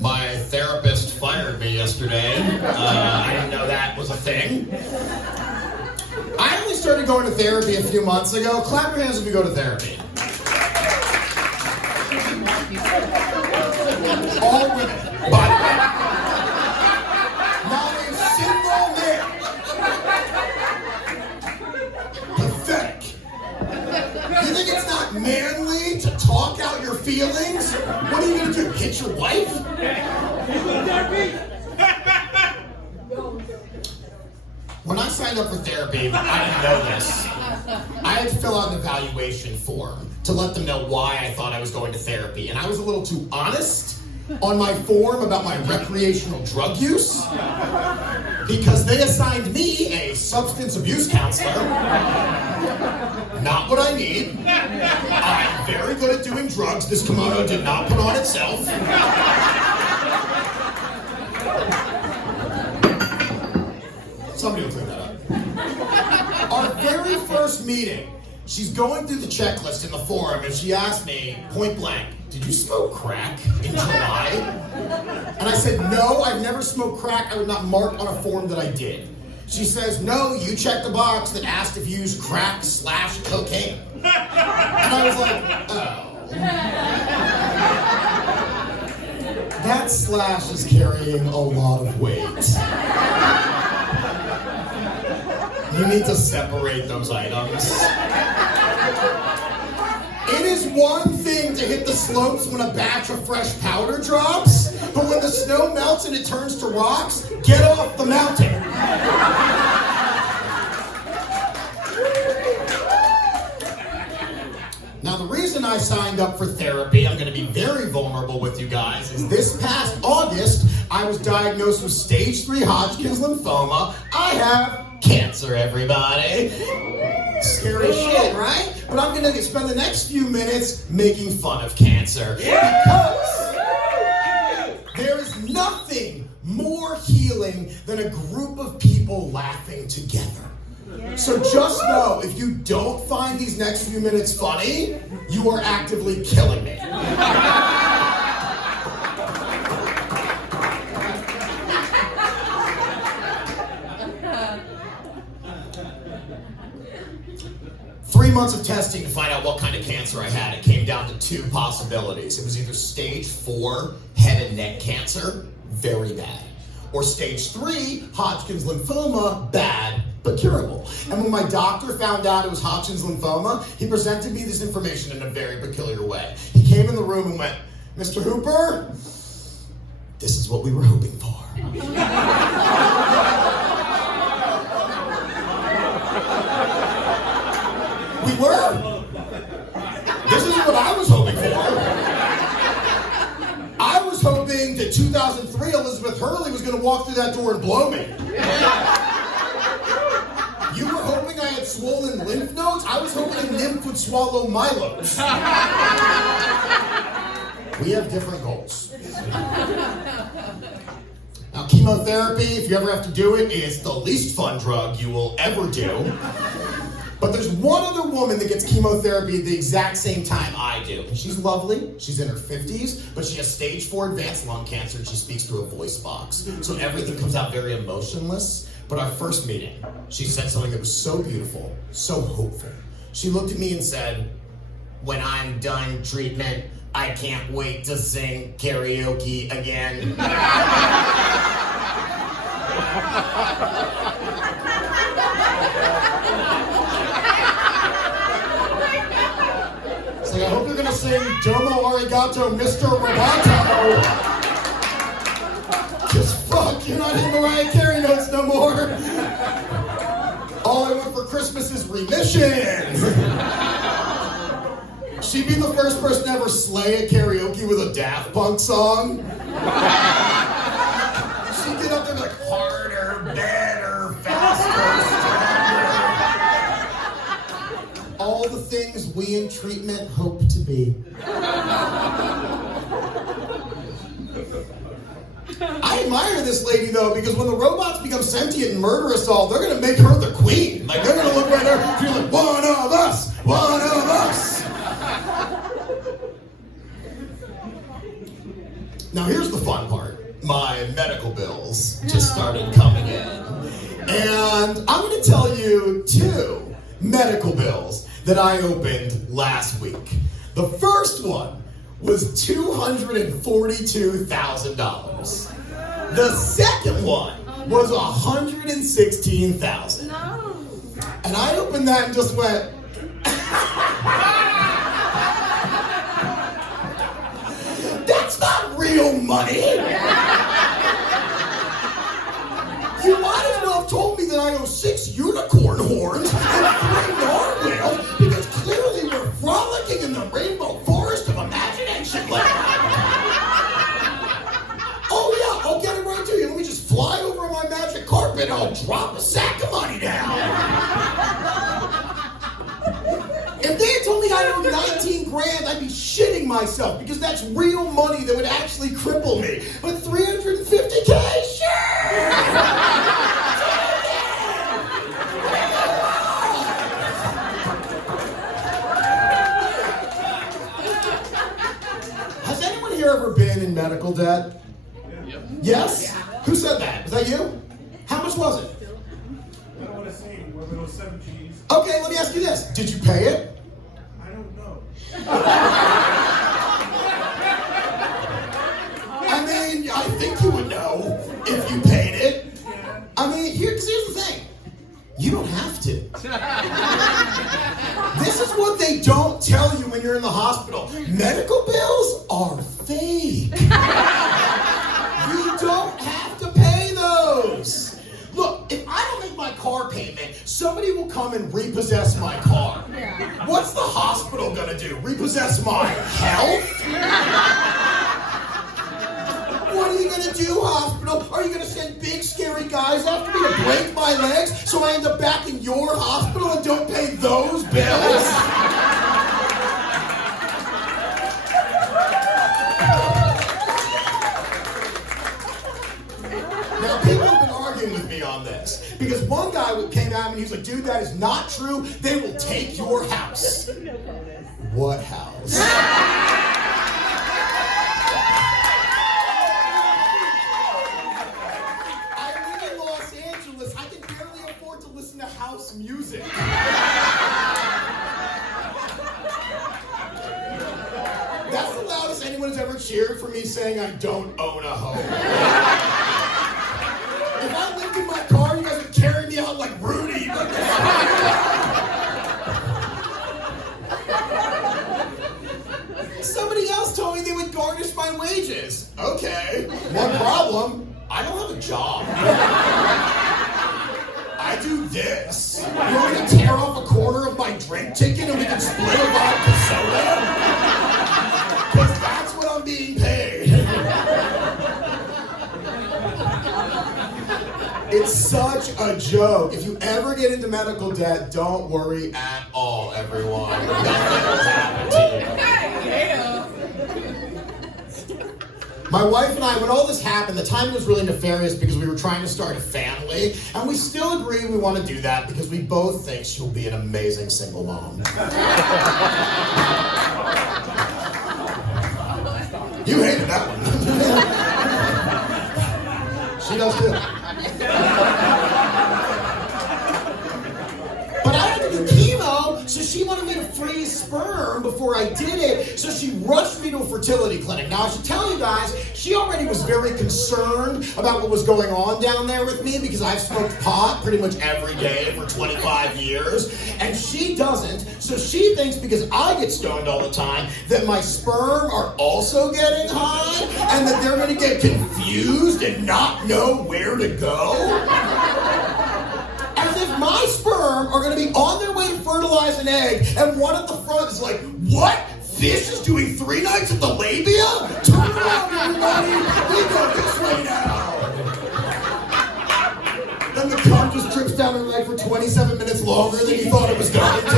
My therapist fired me yesterday. I didn't know that was a thing. I only started going to therapy a few months ago. Clap your hands if you go to therapy. All women, by the way. Not a single man. Pathetic. You think it's not manly to talk out your feelings? What are you going to do, hit your wife? When I signed up for therapy, I didn't know this. I had to fill out an evaluation form to let them know why I thought I was going to therapy. And I was a little too honest on my form about my recreational drug use because they assigned me a substance abuse counselor. Not what I need. I'm very good at doing drugs. This kimono did not put on itself. Somebody will clean that up. Our very first meeting, she's going through the checklist in the form, and she asked me, point blank, did you smoke crack in July? And I said, no, I've never smoked crack. I would not mark on a form that I did. She says, no, you checked the box that asked if you used crack/cocaine. And I was like, oh. That slash is carrying a lot of weight. You need to separate those items. It is one thing to hit the slopes when a batch of fresh powder drops, but when the snow melts and it turns to rocks, get off the mountain. Now, the reason I signed up for therapy, I'm going to be very vulnerable with you guys, is this past August, I was diagnosed with stage 3 Hodgkin's lymphoma. I have cancer, everybody. Scary shit, right? But I'm going to spend the next few minutes making fun of cancer. Because there is nothing more healing than a group of people laughing together. So just know, if you don't find these next few minutes funny, you are actively killing me. 3 months of testing to find out what kind of cancer I had. It came down to 2 possibilities. It was either stage 4 head and neck cancer, very bad, or stage 3 Hodgkin's lymphoma, bad but curable. And when my doctor found out it was Hodgkin's lymphoma, he presented me this information in a very peculiar way. He came in the room and went, Mr. Hooper, this is what we were hoping for. We were. This is what I was hoping for. I was hoping that 2003 Elizabeth Hurley was going to walk through that door and blow me. You were hoping I had swollen lymph nodes? I was hoping a nymph would swallow my loads. We have different goals. Now, chemotherapy, if you ever have to do it, is the least fun drug you will ever do. But there's one other woman that gets chemotherapy at the exact same time I do. And she's lovely, she's in her 50s, but she has stage 4 advanced lung cancer and she speaks through a voice box. So everything comes out very emotionless. But our first meeting, she said something that was so beautiful, so hopeful. She looked at me and said, when I'm done treatment, I can't wait to sing karaoke again. So I hope you're going to sing Domo Arigato, Mr. Roboto. Because fuck, you're not in Mariah Carey notes no more. All I want for Christmas is remission. She'd be the first person to ever slay at karaoke with a Daft Punk song. She'd get up there like harder, better, faster, stronger. All the things we in treatment hope to be. I admire this lady though, because when the robots become sentient and murder us all, they're gonna make her the queen. Like they're gonna look right there and feel like, one of us, one of us. Now here's the fun part. My medical bills just started coming in. And I'm going to tell you 2 medical bills that I opened last week. The first one was $242,000. The second one was $116,000. And I opened that and just went, that's not real money. You might as well have told me that I owe 6 unicorn horns and 3 narwhals, because clearly we're frolicking in the rainbow forest of imagination land. Oh yeah, I'll get it right to you. Let me just fly over my magic carpet and I'll drop a sack of money down. If they had told me I owed 19 grand, I'd be shitting myself, because that's real money that would actually cripple me. But 350K, sure! Has anyone here ever been in medical debt? Yep. Yes? Yeah. Who said that? Was that you? How much was it? I don't want to say it was 7 G's. Okay, let me ask you this. Did you pay it? I don't know. I mean, I think you would know if you paid it. I mean, here's the thing. You don't have to. This is what they don't tell you when you're in the hospital. Medical bills are fake. You don't have to pay those. Look, if I don't make my car payment, somebody will come and repossess my car. What's the hospital gonna do? Repossess my health? What are you gonna do, hospital? Are you gonna send big scary guys after me to break my legs so I end up back in your hospital and don't pay those bills? Now, people have been arguing with me on this, because one guy came at me and he was like, dude, that is not true. They will take your house. What house? I live in Los Angeles. I can barely afford to listen to house music. That's the loudest anyone has ever cheered for me saying I don't own a home. If I lived in my car, you guys would carry me out like Rudy. Somebody else told me they would garnish my wages. Okay, one problem, I don't have a job. I do this. You want me to tear off a corner of my drink ticket and we can split a vodka soda? Because that's what I'm being paid. It's such a joke. If you ever get into medical debt, don't worry at all, everyone. Nothing will happen to you. My wife and I, when all this happened, the timing was really nefarious because we were trying to start a family, and we still agree we want to do that because we both think she'll be an amazing single mom. You hated that one. She does too. But I had to do chemo, so she wanted me to freeze sperm before I did it, so she rushed me to a fertility clinic. Now, I should tell you guys, she already was very concerned about what was going on down there with me because I've smoked pot pretty much every day for 25 years, and she doesn't, so she thinks because I get stoned all the time that my sperm are also getting high, and that they're going to get confused and not know where to go. As if my sperm are going to be on their way to fertilize an egg, and one at the front is like, what? Fish is doing 3 nights at the labia? Turn around, everybody! We go this way now! Then the cum just drips down her leg for 27 minutes longer than you thought it was going to.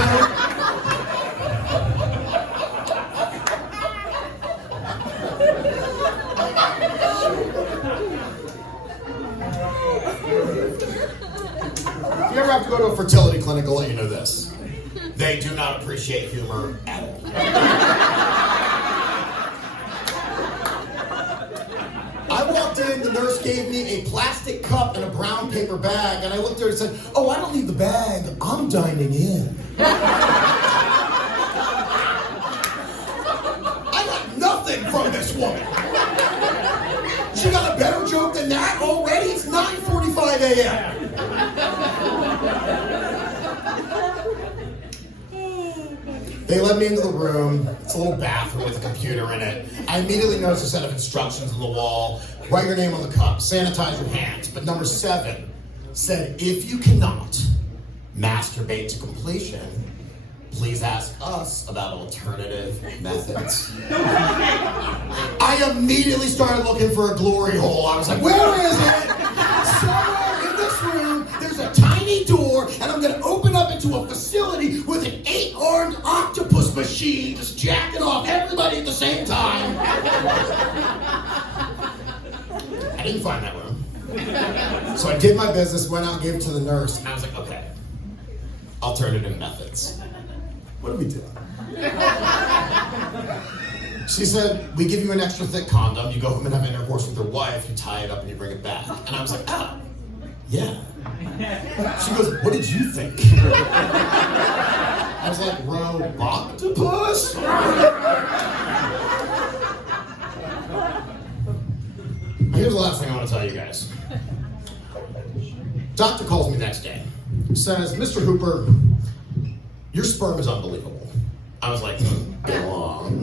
If you ever have to go to a fertility clinic, I'll let you know this. They do not appreciate humor at all. walked in, the nurse gave me a plastic cup and a brown paper bag, and I looked at her and said, "Oh, I don't need the bag, I'm dining in." I got nothing from this woman. She got a better joke than that already? It's 9:45 a.m. They let me into the room. It's a little bathroom with a computer in it. I immediately noticed a set of instructions on the wall. Write your name on the cup. Sanitize your hands. But number 7 said, if you cannot masturbate to completion, please ask us about alternative methods. I immediately started looking for a glory hole. I was like, where is it? Somewhere in this room, there's a tiny door, and I'm gonna open up into a facility with an 8-armed octopus machine just jacking off everybody at the same time. I didn't find that room. So I did my business, went out and gave it to the nurse, and I was like, okay, alternative methods. What are we doing? She said, we give you an extra thick condom, you go home and have intercourse with your wife, you tie it up and you bring it back. And I was like, ah, yeah. She goes, what did you think? I was like, Roboctopus? Here's the last thing I want to tell you guys. Doctor calls me the next day, says, Mr. Hooper, your sperm is unbelievable. I was like, go on.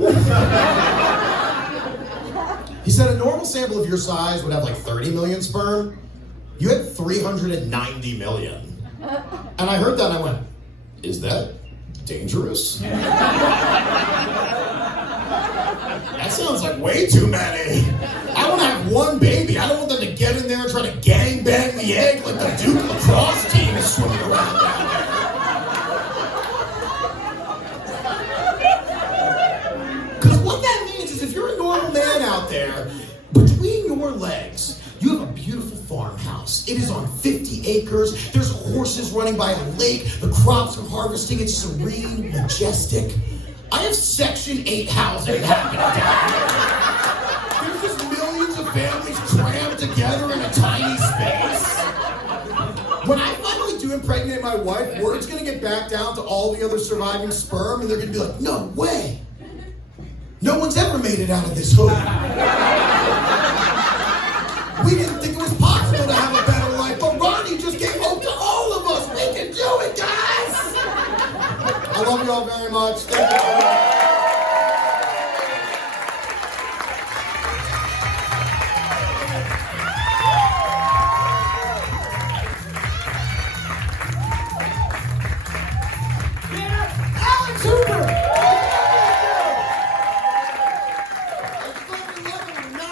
He said a normal sample of your size would have like 30 million sperm. You had 390 million. And I heard that and I went, is that dangerous? That sounds like way too many. I want to have one baby. I don't want them to get in there and try to gangbang the egg like the Duke lacrosse team is swimming around down there. Out there, between your legs, you have a beautiful farmhouse. It is on 50 acres. There's horses running by a lake. The crops are harvesting. It's serene, majestic. I have Section 8 housing happening down there. There's just millions of families crammed together in a tiny space. When I finally do impregnate my wife, word's going to get back down to all the other surviving sperm, and they're going to be like, no way. No one's ever made it out of this hood.